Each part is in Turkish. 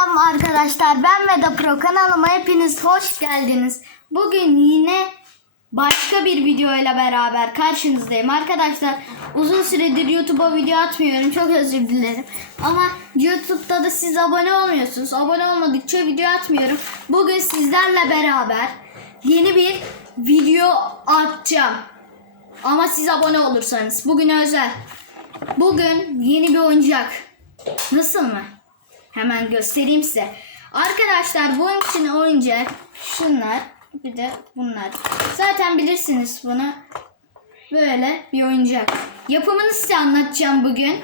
Selam arkadaşlar. Ben Meda Pro kanalıma hepiniz hoş geldiniz. Bugün yine başka bir video ile beraber karşınızdayım. Arkadaşlar uzun süredir YouTube'a video atmıyorum. Çok özür dilerim. Ama YouTube'da da siz abone olmuyorsunuz. Abone olmadıkça video atmıyorum. Bugün sizlerle beraber yeni bir video atacağım. Ama siz abone olursanız. Bugün özel. Bugün yeni bir oyuncak. Nasıl mı? Hemen göstereyim size. Arkadaşlar bunun için oyuncak şunlar bir de bunlar. Zaten bilirsiniz bunu. Böyle bir oyuncak. Yapımını size anlatacağım bugün.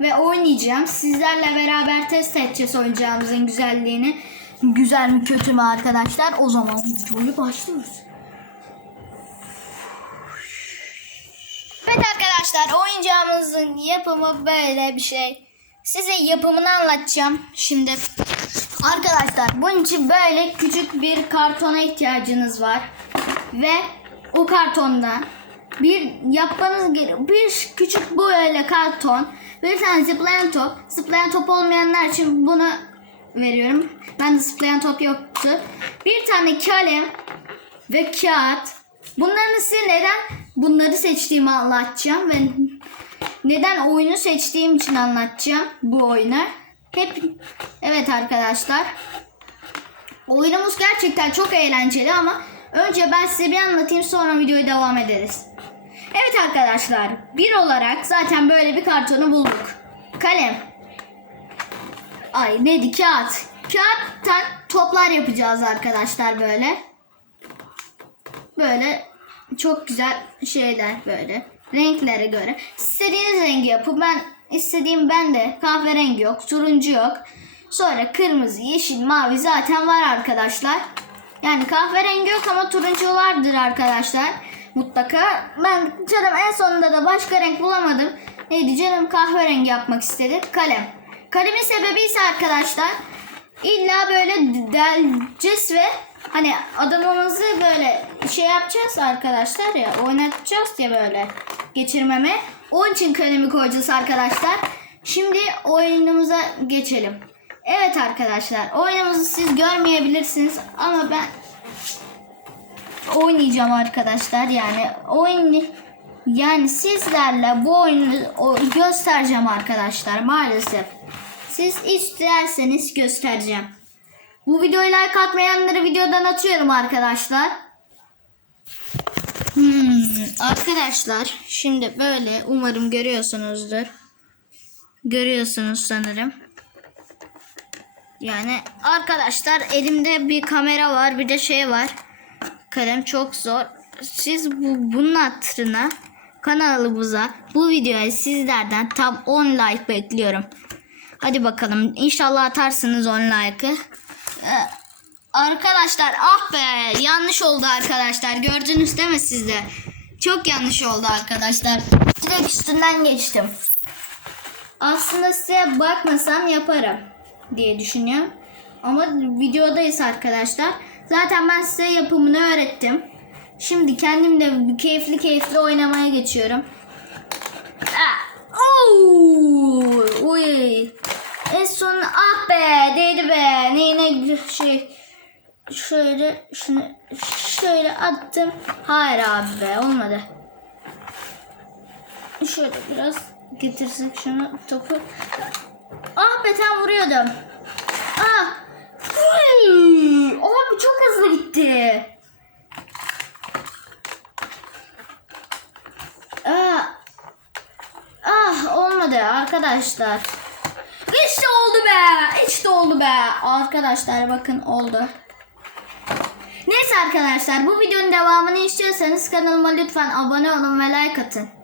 Ve oynayacağım. Sizlerle beraber test edeceğiz oyuncağımızın güzelliğini. Güzel mi kötü mü arkadaşlar? O zaman videoyu başlıyoruz. Evet arkadaşlar oyuncağımızın yapımı böyle bir şey. Size yapımını anlatacağım şimdi. Arkadaşlar bunun için böyle küçük bir kartona ihtiyacınız var. Ve o kartondan bir yapmanız bir küçük böyle karton bir tane zıplayan top zıplayan top olmayanlar için bunu veriyorum. Ben de zıplayan top yoktu. Bir tane kalem ve kağıt. Bunların size neden bunları seçtiğimi anlatacağım ve neden oyunu seçtiğim için anlatacağım bu oyunu. Hep evet arkadaşlar. Oyunumuz gerçekten çok eğlenceli ama önce ben size bir anlatayım sonra videoya devam ederiz. Evet arkadaşlar bir olarak zaten böyle bir kartonu bulduk. Kalem. Ay neydi kağıt. Kağıttan toplar yapacağız arkadaşlar böyle. Böyle çok güzel şeyler böyle. Renklere göre. İstediğiniz rengi yapın. Ben istediğim ben de kahverengi yok, turuncu yok. Sonra kırmızı, yeşil, mavi zaten var arkadaşlar. Yani kahverengi yok ama turuncu vardır arkadaşlar. Mutlaka. Ben canım en sonunda da başka renk bulamadım. Neydi canım kahverengi yapmak istedim. Kalem. Kalemin sebebi ise arkadaşlar illa böyle deleceğiz ve hani adamımızı böyle şey yapacağız arkadaşlar ya oynatacağız ya böyle geçirmeme. Onun için kalemi koyacağız arkadaşlar. Şimdi oyunumuza geçelim. Evet arkadaşlar oyunumuzu siz görmeyebilirsiniz ama ben oynayacağım arkadaşlar yani oyun yani sizlerle bu oyunu göstereceğim arkadaşlar maalesef. Siz isterseniz göstereceğim. Bu videoyu like atmayanları videodan atıyorum arkadaşlar. Arkadaşlar şimdi böyle umarım görüyorsunuzdur. Görüyorsunuz sanırım. Yani arkadaşlar elimde bir kamera var bir de şey var. Kalem çok zor. Siz bu, bunun hatırına kanalımıza bu videoya sizlerden tam 10 like bekliyorum. Hadi bakalım inşallah atarsınız 10 like'ı. Ee, arkadaşlar ah be yanlış oldu arkadaşlar gördünüz değil mi siz de? Çok yanlış oldu arkadaşlar. Direkt üstünden geçtim. Aslında size bakmasam yaparım diye düşünüyorum. Ama videodayız arkadaşlar. Zaten ben size yapımını öğrettim. Şimdi kendim de keyifli keyifli oynamaya geçiyorum. Ah, oo, uy. En son ah be değdi be. Neyine şey şöyle şunu şöyle attım. Hayır abi be olmadı. Şöyle biraz getirsek şunu topu. Ah be tam vuruyordum. Ah. Uy, Abi çok hızlı gitti. Ah. Ah olmadı arkadaşlar. İşte oldu be. İşte oldu be. Arkadaşlar bakın oldu. Neyse arkadaşlar bu videonun devamını istiyorsanız kanalıma lütfen abone olun ve like atın.